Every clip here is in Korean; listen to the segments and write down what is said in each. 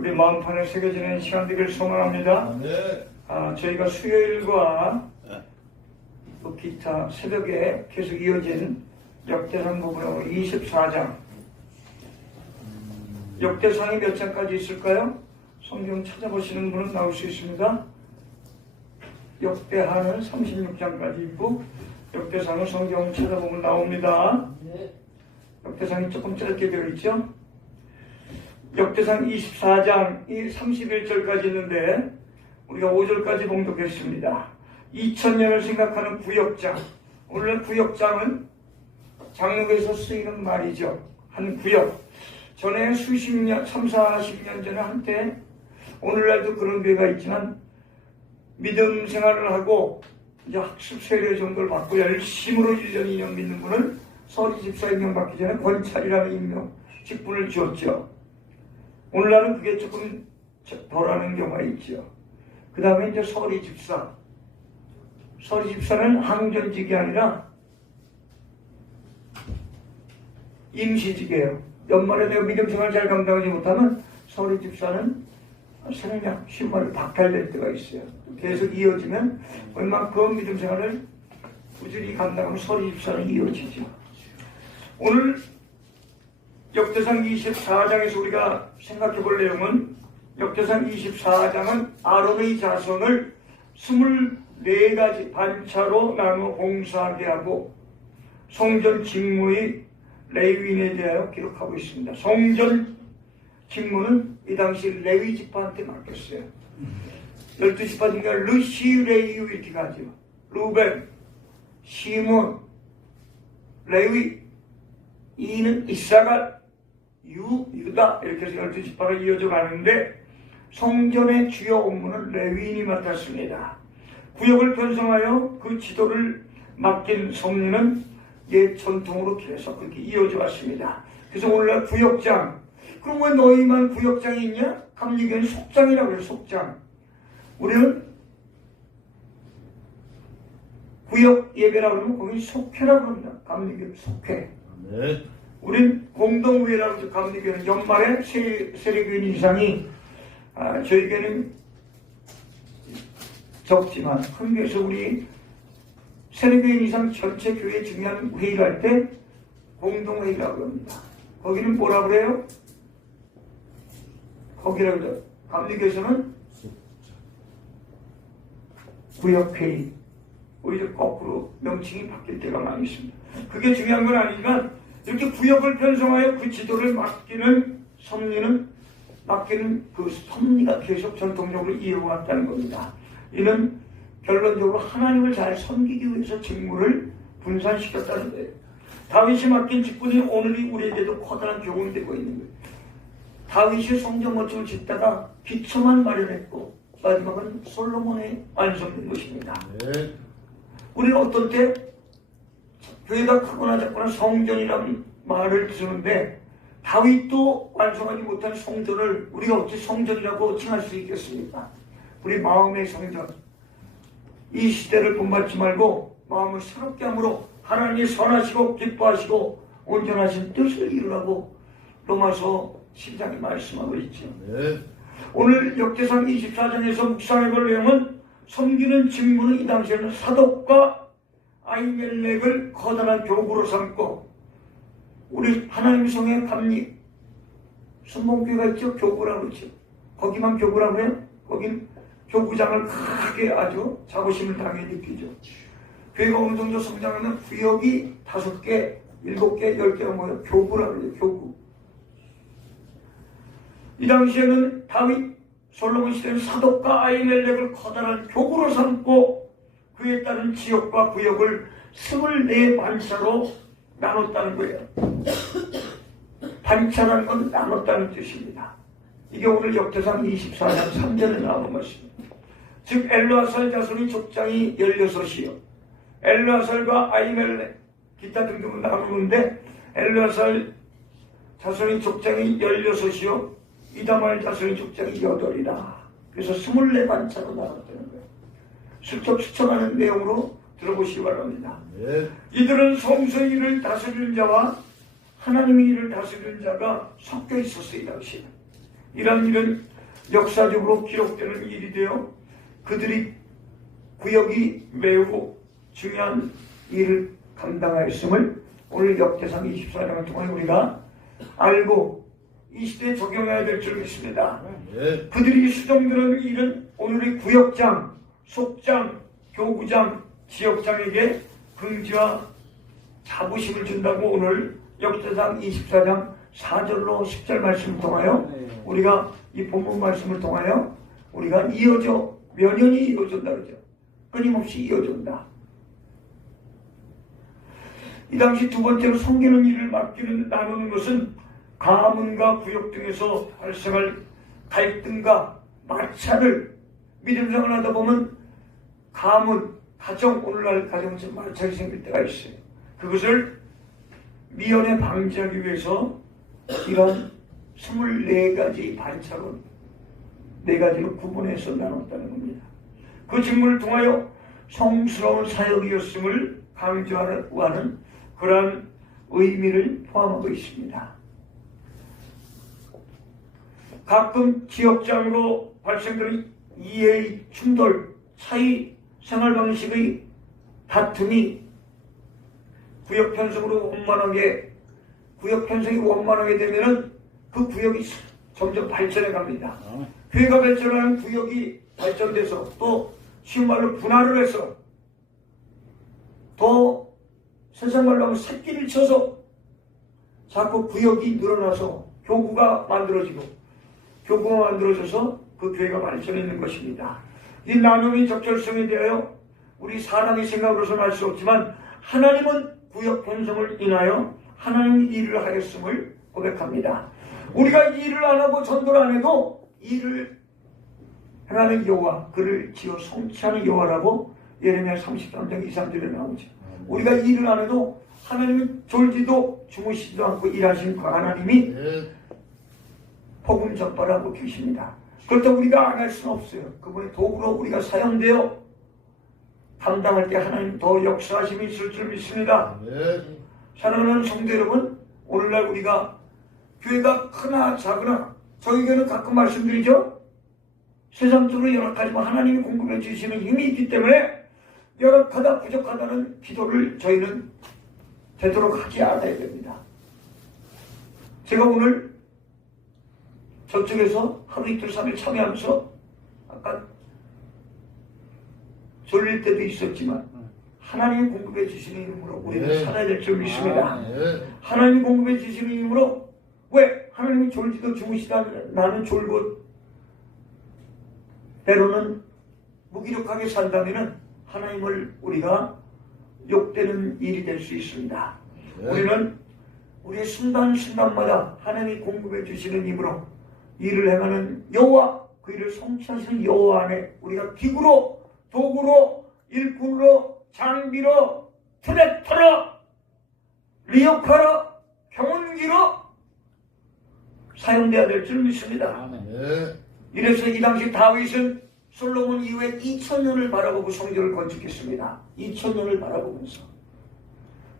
우리 마음판에 새겨지는 시간 되기를 소망합니다. 네. 아, 저희가 수요일과 또 기타 새벽에 계속 이어진 역대상 부분으로 24장. 역대상이 몇 장까지 있을까요? 성경 찾아보시는 분은 나올 수 있습니다. 역대하는 36장까지 있고 역대상은 성경 찾아보면 나옵니다. 역대상이 조금 짧게 되어 있죠. 역대상 24장이 31절까지 있는데 우리가 5절까지 봉독했습니다. 2000년을 생각하는 구역장. 오늘 구역장은 장로에서 쓰이는 말이죠. 한 구역. 전에 수십 년, 3, 40년 전에 한때 오늘날도 그런 교회가 있지만 믿음 생활을 하고 이제 학습 세례 정도를 받고 열심으로 1년, 2년 믿는 분은 서리 집사 임명 받기 전에 권찰이라는 임명, 직분을 주었죠. 오늘날은 그게 조금 덜하는 경우가 있죠. 그 다음에 이제 서리 집사. 서리 집사는 항전직이 아니라 임시직이에요. 연말에 내가 믿음 생활 잘 감당하지 못하면 서리 집사는 생략, 신발을 박탈될 때가 있어요. 계속 이어지면 얼마큼 믿음 생활을 꾸준히 감당하면 서리 집사는 이어지죠. 오늘 역대상 24장에서 우리가 생각해 볼 내용은 역대상 24장은 아론의 자손을 24가지 반차로 나누어 봉사하게 하고 성전 직무의 레위인에 대하여 기록하고 있습니다. 성전 직무는 이 당시 레위 지파한테 맡겼어요. 열두 지파 중에 르시 레이유 이렇게 가죠. 루벤, 시몬, 레위, 이는 이사갈, 유, 유다 이렇게 해서 열두 지파가 이어져 가는데 성전의 주요 업무는 레위인이 맡았습니다. 구역을 편성하여 그 지도를 맡긴 성리는 옛 전통으로 계속 그렇게 이어져 왔습니다. 그래서 오늘날 구역장, 그럼 왜 너희만 구역장이 있냐? 감리교는 속장이라고 해요, 속장. 우리는 구역 예배라고 그러면 거기 속회라고 합니다. 감리교 속회. 네. 우린 공동회라고. 감리교는 연말에 세- 세례교인 이상이 아, 저희교는 적지만 큰 교회에서 우리 세례교인 이상 전체 교회 중요한 회의를 할 때 공동회의라고 합니다. 거기는 뭐라 그래요? 거기라고 그래요. 감리교에서는 구역회의 오히려 거꾸로 명칭이 바뀔 때가 많이 있습니다. 그게 중요한 건 아니지만 이렇게 구역을 편성하여 그 지도를 맡기는 섭리는 맡기는 그 섭리가 계속 전통적으로 이어왔다는 겁니다. 이는 결론적으로 하나님을 잘 섬기기 위해서 직무를 분산시켰다는 거예요. 다윗이 맡긴 직분이 오늘이 우리에게도 커다란 교훈이 되고 있는 거예요. 다윗이 성전 건축을 짓다가 기초만 마련했고 마지막은 솔로몬의 완성된 것입니다. 네. 우리는 어떤 때 교회가 크거나 작거나 성전이라는 말을 쓰는데 다윗도 완성하지 못한 성전을 우리가 어떻게 성전이라고 칭할 수 있겠습니까? 우리 마음의 성전. 이 시대를 본받지 말고 마음을 새롭게 함으로 하나님이 선하시고 기뻐하시고 온전하신 뜻을 이루라고 로마서 10장에 말씀하고 있죠. 네. 오늘 역대상 24장에서 묵상해 볼 내용은 섬기는 직무는 이 당시에는 사독과 아이멜렉을 커다란 교구로 삼고 우리 하나님 성의 감리 순봉교회가 있죠? 교구라고 있죠. 거기만 교구라고 해요? 거긴 교구장을 크게 아주 자부심을 당해 느끼죠. 교회가 어느 정도 성장하면 구역이 다섯 개, 일곱 개, 열 개가 모여 교구라고 해요 교구. 이 당시에는 다윗 솔로몬 시대는 사독과 아이멜렉을 커다란 교구로 삼고 그에 따른 지역과 구역을 24 반차로 나눴다는 거예요. 반차라는 건 나눴다는 뜻입니다. 이게 오늘 역대상 24장 3절에 나오는 것입니다. 즉 엘르아살 자손이 족장이 16이요. 엘르아살과 아이멜렉 기타 등등을 나누는데 엘르아살 자손이 족장이 16이요. 이다말 자손의 족장이 8이라. 그래서 24반차로 나눴다는 거예요. 슬쩍 추천하는 내용으로 들어보시기 바랍니다. 네. 이들은 성소의 일을 다스리는 자와 하나님의 일을 다스리는 자가 섞여 있었어요, 이 당시에. 이런 일은 역사적으로 기록되는 일이 되어 그들이 구역이 매우 중요한 일을 감당하였음을 오늘 역대상 24장을 통해 우리가 알고 이 시대에 적용해야 될 줄 믿습니다. 예. 그들이 수정되는 일은 오늘의 구역장, 속장, 교구장, 지역장에게 긍지와 자부심을 준다고 오늘 역대상 24장 4절로 10절 말씀을 통하여 우리가 이 본문 말씀을 통하여 우리가 이어져 면연히 이어진다 그러죠. 끊임없이 이어진다. 이 당시 두 번째로 섬기는 일을 맡기는 나누는 것은 가문과 구역 등에서 발생할 갈등과 마찰을 믿음생활 하다 보면 가문, 가정, 오늘날 가정에서 마찰이 생길 때가 있어요. 그것을 미연에 방지하기 위해서 이런 24가지 반차론 네 가지로 구분해서 나눴다는 겁니다. 그 직무를 통하여 성스러운 사역이었음을 강조하는 그러한 의미를 포함하고 있습니다. 가끔 지역장으로 발생되는 이해의 충돌, 차이, 생활 방식의 다툼이 구역 편성으로 원만하게 구역 편성이 원만하게 되면은 그 구역이 점점 발전해 갑니다. 교회가 발전하는 구역이 발전돼서 또 쉬운 말로 분할을 해서 더 세상 말로 하면 새끼를 쳐서 자꾸 구역이 늘어나서 교구가 만들어지고 교구가 만들어져서 그 교회가 발전했는 것입니다. 이 나눔이 적절성에 대하여 우리 사람의 생각으로서는 알 수 없지만 하나님은 구역 편성을 인하여 하나님 일을 하였음을 고백합니다. 우리가 일을 안 하고 전도를 안 해도 일을 행하는 여호와 그를 지어 성취하는 여호와라고 예레미야 33장 2, 3절에 나오죠. 우리가 일을 안 해도 하나님은 졸지도 주무시지도 않고 일하신 그 하나님이 예. 복음 전파하고 계십니다. 그렇다고 우리가 안 할 수는 없어요. 그분의 도구로 우리가 사용되어 감당할 때 하나님 더 역사하심이 있을 줄 믿습니다. 예. 사랑하는 성도 여러분, 오늘날 우리가 교회가 크나 작으나 저에게는 가끔 말씀드리죠. 세상적으로 열악하지만 하나님이 공급해 주시는 힘이 있기 때문에 열악하다 부족하다는 기도를 저희는 되도록 하지 않아야 됩니다. 제가 오늘 저쪽에서 하루 이틀 삼일 참여하면서 아까 졸릴 때도 있었지만 하나님이 공급해 주시는 이름으로 우리는 네. 살아야 될 줄 믿습니다. 아, 예. 하나님이 공급해 주시는 이름으로 왜 하나님이 졸지도 주무시다 나는 졸고 때로는 무기력하게 산다면은 하나님을 우리가 욕되는 일이 될 수 있습니다. 네. 우리는 우리의 순간 순간마다 하나님이 공급해 주시는 힘으로 일을 행하는 여호와 그 일을 성취하시는 여호와 안에 우리가 기구로 도구로 일꾼으로 장비로 트랙터로 리어카로 경운기로 사용돼야 될 줄 믿습니다. 예. 이래서 이 당시 다윗은 솔로몬 이후에 2000년을 바라보고 성전을 건축했습니다. 2000년을 바라보면서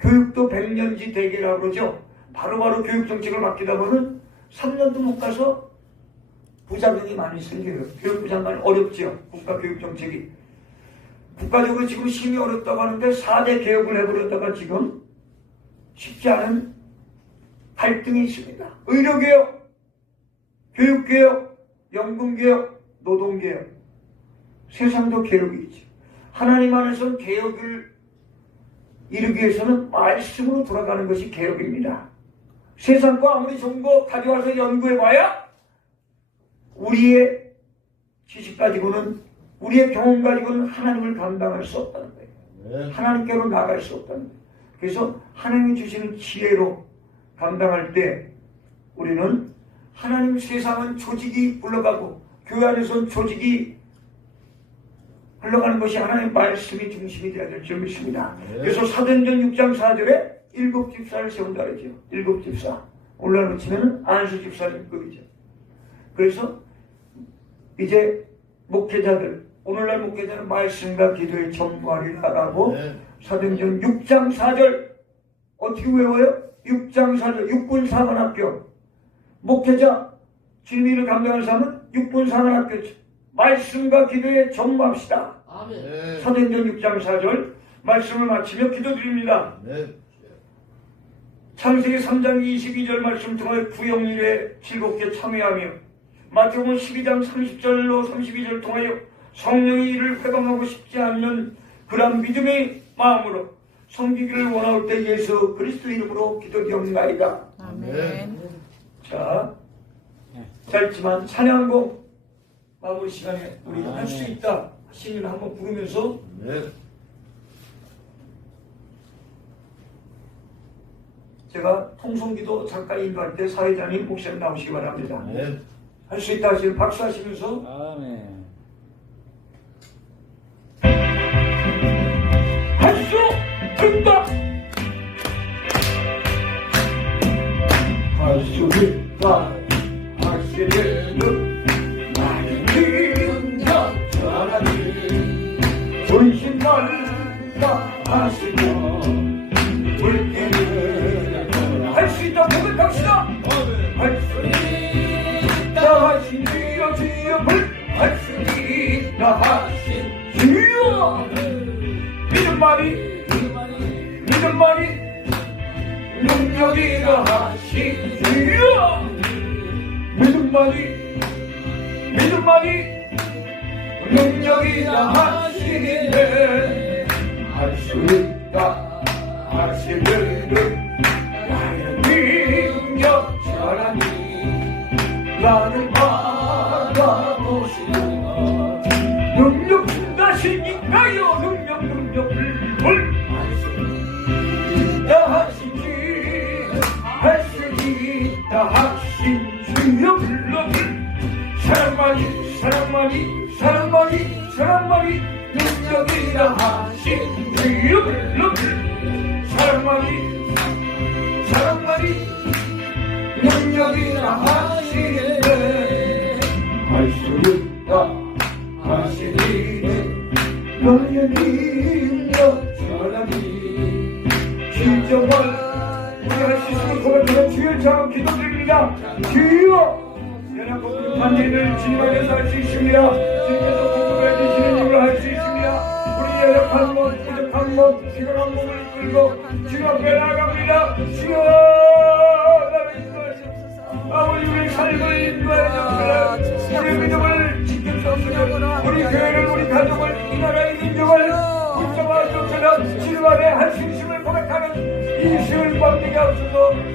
교육도 100년지 대계라고 그러죠. 바로바로 교육 정책을 맡기다 보면 3년도 못 가서 부작용이 많이 생겨요. 교육부 장관이 어렵죠. 국가 교육 정책이. 국가적으로 지금 심히 어렵다고 하는데 4대 개혁을 해버렸다가 지금 쉽지 않은 갈등이 있습니다. 의료개혁, 교육개혁, 연금개혁, 노동개혁. 세상도 개혁이 있죠. 하나님 안에서 개혁을 이루기 위해서는 말씀으로 돌아가는 것이 개혁입니다. 세상 거 아무리 거 가져와서 연구해봐야 우리의 지식 가지고는 우리의 경험 가지고는 하나님을 감당할 수 없다는 거예요. 예. 하나님께로 나갈 수 없다는 거예요. 그래서 하나님이 주시는 지혜로 감당할 때 우리는 하나님 세상은 조직이 굴러가고 교회 안에서는 조직이 흘러가는 것이 하나님 말씀이 중심이 되어야 될 줄 믿습니다. 네. 그래서 사도행전 6장 4절에 일곱 집사를 세운다 그러죠. 일곱 집사. 올라로 치면 안수 집사님급이죠. 그래서 이제 목회자들 오늘날 목회자는 말씀과 기도에 전무하리라라고 네. 사도행전 6장 4절 어떻게 외워요? 6장 4절 육군 사관학교 목회자 진리를 감당하는 삶은 육본 산학교죠. 말씀과 기도에 전무합시다. 아멘. 네. 사도행전 6장 4절 말씀을 마치며 기도드립니다. 네. 창세기 3장 22절 말씀 통해 구영일에 즐겁게 참여하며 마태복음 12장 30절로 32절 통하여 성령의 일을 회방하고 싶지 않는 그런 믿음의 마음으로 섬기기를 원할 때 예수 그리스도 이름으로 기도드립니다. 아멘. 자, 짧지만 찬양곡 마무리 시간에 우리 할 수 있다 신을 한번 부르면서 네. 제가 통성기도 잠깐 인도할 때 사회자님 목사님 나오시기 바랍니다. 네. 할 수 있다 하시면 박수 하시면서 아멘. 할수 있다! 할 수 있다! 할수 있는 나의 능력 전하니 존신 말라 하시며 하신 주여! 믿음 말이 믿음 말이 능력이라 하신 주여! 믿음 말이 믿음 말이 능력이라 하시네 할수 있다. 하시는 나의 능력 나를 바라보시는 사랑만이 사랑만이 능력이라 하시네 할수 있다 하시니 너의 능력 전하니 진정한 우리 할수 있는 고백하는 주의 참 기도드립니다. 주여 연합국 반대를 진임하면서 할수 있습니다 부족한 몸 피곤한 몸을 이끌고 주님 앞에 나아갑니다. 주여 나를 인도하시옵소서. 아버지 우리 삶을 인도하여 주시옵소서. 우리 믿음을 지켜주옵소서. 우리 교회를 우리 가족을 이 나라의 민족을 붙잡아 주옵소서. 주님 안에 있음을 고백하는 이 시을 받게 하옵소서